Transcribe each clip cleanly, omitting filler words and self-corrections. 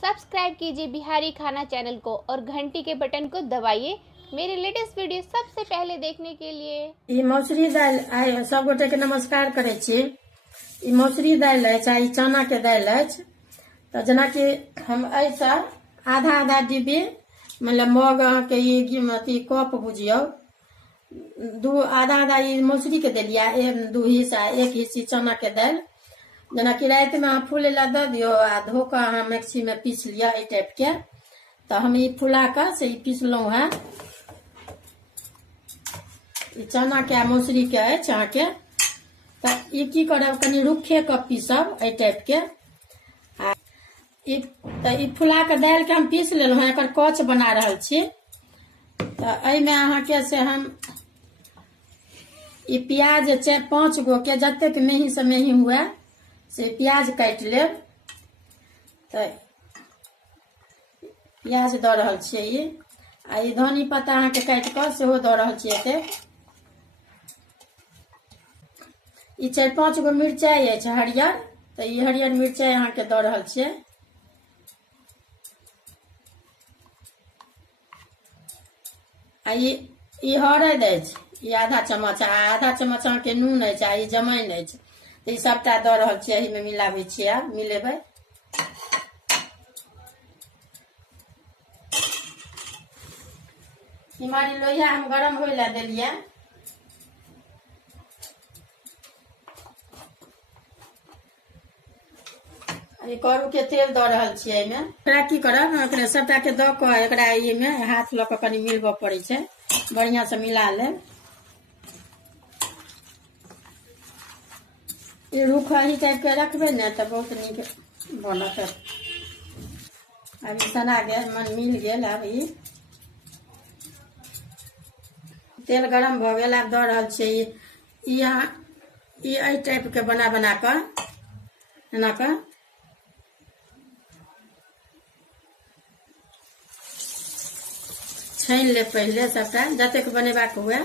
Subscribe कीजिए बिहारी खाना channel को और घंटी के बटन को दबाइए मेरे लेटेस्ट वीडियो सबसे पहले देखने के लिए। ई मौसरी दाल आइ सब गोटे के नमस्कार करे छी। ई मौसरी दाल अछि आ ई चना के दाल अछि। तो जना कि हम ऐसा आधा आधा डिब्बी मतलब मग के ई कप बुझियो दू आधा आधा ई मौसरी के देलिया, दू हिस्सा एक हिस्सी चना के दाल। जना कि रात में अहाँ फूले ला दे दियो आ धो के अहाँ मिक्सी में पीस लिया ई टाइप के। तो हम ई फुला के से ई पीसलहुँ है। चना के मौसरी के अछि अहाँ के। तो ई की करब कनी रुखे के पीसब ए टाइप के। आ ई फुला के दाल के हम पीस लेलहुँ, एकर कच बना रहल छी। तो एहि में अहाँ के से हम ई प्याज 4-5 गो के जतेक मेही से मेही हुए से प्याज काट लेब। तो प्याज दऽ रहल छियै ई आ ई धनी पत्ता अहाँ के काट के सेहो दऽ रहल छियै एते। ई 4-5 गो मिरचाई अछि हरियर, तो ई हरियर मिरचाई अहाँ के दऽ रहल छियै। आ ई हरद अछि, ई आधा चम्मच, आ आधा चम्मच अहाँ के नून अछि, आ ई जमाइन अछि। तो ई सबटा दऽ रहल छियै, एही में मिलाबै छियै। आब मिलेबै। इमहर लोहिया हम गरम होय ला देलियै। करू के तेल दऽ रहल छियै एहिमे। एकरा की करब, एकरा सबटा के दऽ कऽ एकरा ई में हाथ लऽ कऽ कनी मिलबऽ पड़ै छै, बढ़िया से मिला लेब। ई रूखा ही टाइप के रखबै ने तो बहुत नीक बनत। अब ई सना गेल, मन मिल गेल। अब ई तेल गरम भऽ गेल, आब दऽ रहल छियै ई अहाँ ई एहि टाइप के बना बना कऽ एना कऽ छानि लेब पहिले सबटा जतेक बनेबाक हुए।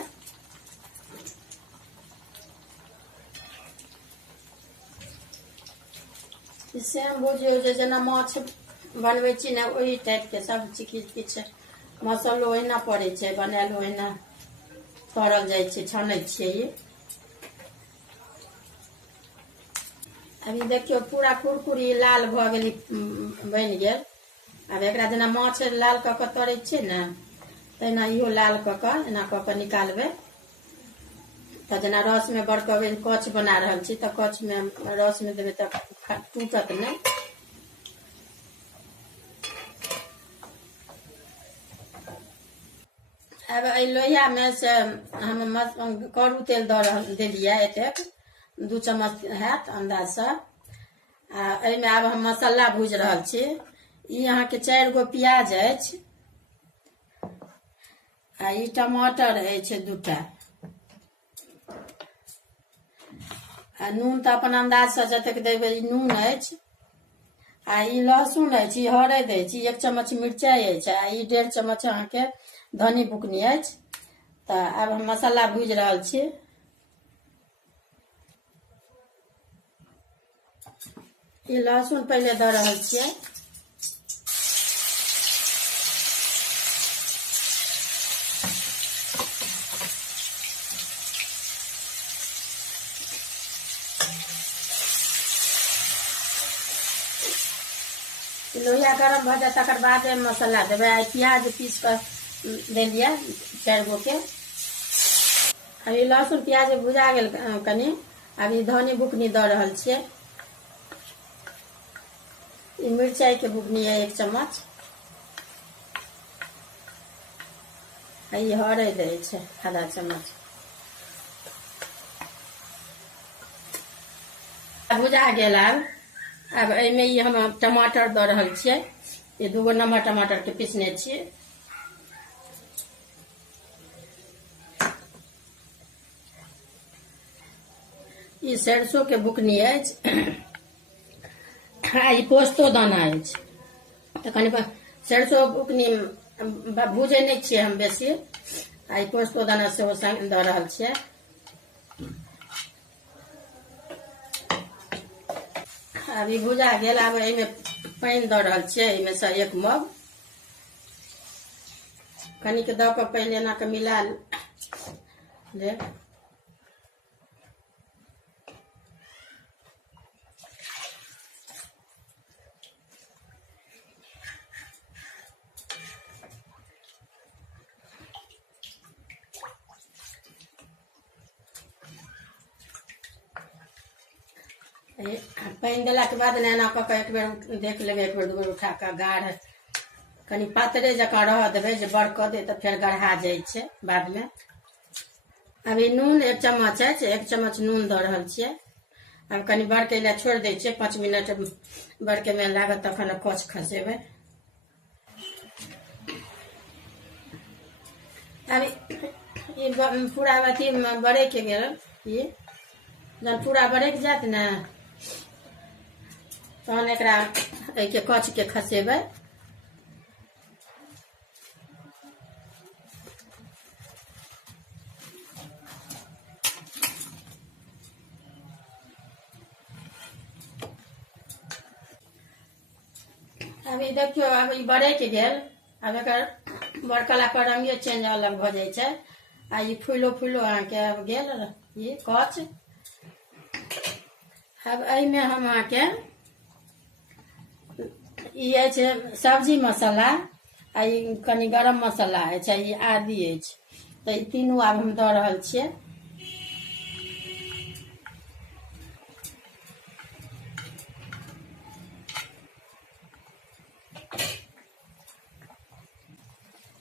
सेम बुझियौ जे जेना माछ बनबै छी ने ओही टाइप के सब चीज किछु मसालो ओहिना पड़ै छै, बनायल ओहिना तरल जाइ छै, छानै छियै ई। अभी देखियो पूरा कुरकुरी लाल भऽ गेल, बनि गेल। अब एकरा जेना माछ लाल कऽ के तरै छियै ने तहिना इहो लाल कऽ के एना कऽ के निकालबै। तो जेना रस में बड़कबै, कच बना रहल छी तो कच में रस में देबै तो टूटत नहीं। अब एहि लोहिया में से हम करू तेल देलियै एतेक, 2 चम्मच हैत अंदाज से। आ एहि में आब हम मसाला भूज रहल छी। ई अहाँ के 4 गो प्याज अछि, आ ई टमाटर अछि 2टा, आ नून तो अपन अंदाज से जतेक देबै नून अछि। आ ई लहसुन अछि, ई हरद अछि, 1 चम्मच मिरचाई अछि, आ ई 1.5 चम्मच अहाँ के धनी बुकनी अछि। तो आब हम मसाला भूज रहल छी। ई लहसुन पहले दऽ रहल छियै। लोहिया गरम भऽ जाए तकर बाद मसाला देबै। आ प्याज पीस कर देलियै 4 गो के। अभी लहसुन प्याज भुजा गेल कनी, अभी धनी बुकनी दऽ रहल छियै। ई मिरचाई के बुकनी है 1 चम्मच, आ ई हरद अछि आधा चम्मच। भुजा गेल। अब एहिमे ई हम टमाटर दऽ रहल छियै। ये 2 गो नम्हर टमाटर के पीसने छियै। ई सरसों के बुकनी अछि, आ ई पोस्तो दाना अछि। तो कनी सरसों बुकनी भूजै नहीं छियै हम बेसी, आ ई पोस्तो दाना सेहो संग दऽ रहल छियै। अभी भुजा गेल। अब एहिमे पानि दऽ रहल छियै, एहिमे से 1 मग कनिक दऽ कऽ पहिले एना कऽ मिला लेब। पानि देलाके बाद ने एना कऽ के एक बेर देख लेबै, एक बेर 2 बेर उठा कऽ गाढ़ कनि पातरे जकाँ रह देबै, जे बड़ कऽ दे तऽ फेर गढ़ा जाइ छै बादमे। अभी नून 1 चम्मच अछि, 1 चम्मच नून दऽ रहल छियै। अब कनि बड़के लए छोड़ि दै छियै, 5 मिनट बड़केमे लागत तखन कच खसेबै। अभी ई पूरा अथी बरकि गेल, ई जब पूरा बरकि जायत ने तहन एकरा एहिके कचके खसेबै। अभी देखियो, अब ई बरकि गेल। अब एकर बड़कला पर रंगे चेंज अलग भऽ जाइ छै। आ ई फूलो अहाँके अब गेल ई कच। अब एहिमे हम अहाँके ई अछि सब्जी मसाला, आ ई कनि गरम मसाला अछि, आ ई आदी अछि। तऽ ई तीनू आब हम दऽ रहल छियै।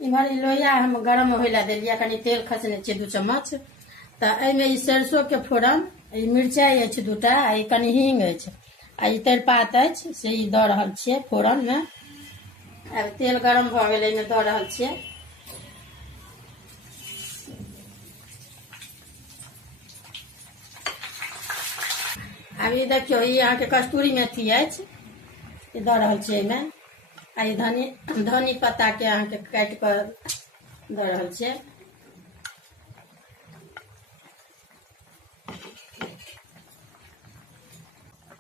इम्हर ई लोहिया हम गरम होइ लए देलियै, कनि तेल खसने छियै 2 चम्मच। तऽ एहिमे ई सरिसोके फोरन, ई मिरचाइ अछि 2टा, आ ई कनि हींग अछि, आ ई तेजपात अछि, से ई दऽ रहल छियै फोरनमे। अब तेल गरम भऽ गेल, एहिमे दऽ रहल छियै। अब ई देखियो, ई अहाँके कस्तूरी मेथी अछि, ई दऽ रहल छियै एहिमे। आ ई धनी पत्ताके अहाँके काटि कऽ दऽ रहल छियै।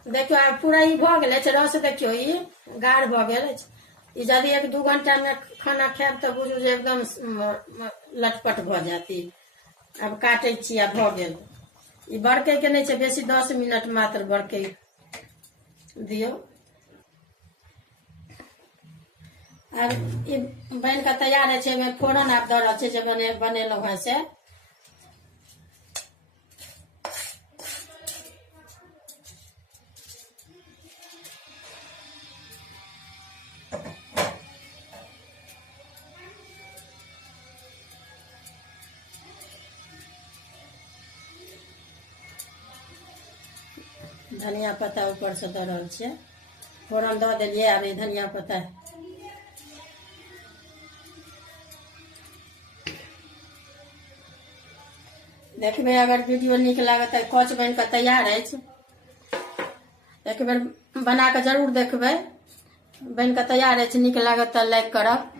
देखियो, आब पूरा ई भऽ गेल अछि रस। देखियो, ई गाढ़ भऽ गेल अछि। ई यदि 1-2 घंटामे खाना खायब तऽ बुझू जे एकदम लटपट भऽ जायत। ई आब काटै छी, आ भऽ गेल। ई बरकैके नहि छै बेसी, 10 मिनट मात्र बरकै दियौ। आब ई बनि कऽ तैयार होइ छै। एहिमे फोरन आब दऽ रहल छै जे बनेलहुँ हेँ से। धनिया पत्ता ऊपर से दऽ रहल छियै। फोरन दऽ देलियै, आब ई धनिया पत्ता देखबै। अगर वीडियो नीक लागत तऽ कच बनि कऽ तैयार अछि। एक बेर बना कऽ जरूर देखबै। बनि कऽ तैयार अछि, नीक लागत तऽ लाइक करब।